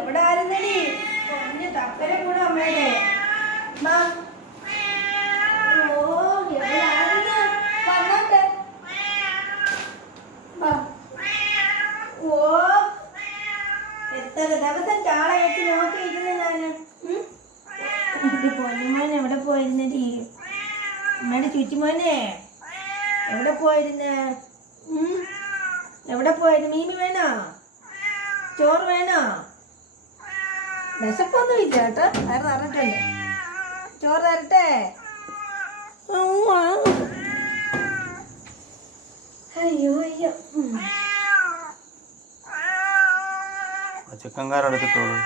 എവിടെ ആയിരുന്നടി കുറഞ്ഞ തക്കര കൂടെ അമ്മയുടെ എത്ര ദിവസം ചാള വെച്ച് നോക്കിയിരിക്കുന്നു ഞാന്. പൊന്നുമോൻ എവിടെ പോയിരുന്നടി? അമ്മയുടെ ചുറ്റുമോനെ എവിടെ പോയിരുന്നേ? എവിടെ പോയിരുന്നു? മീമി വേണോ? ചോറ് വേണോ? വിശപ്പൊന്നും ഇല്ല കേട്ടോ, വേറെ തരട്ടുണ്ട്. ചോറ് തരട്ടെ? അയ്യോ അയ്യോ ചിക്കൻ കാരെടുത്തിട്ടോളൂ.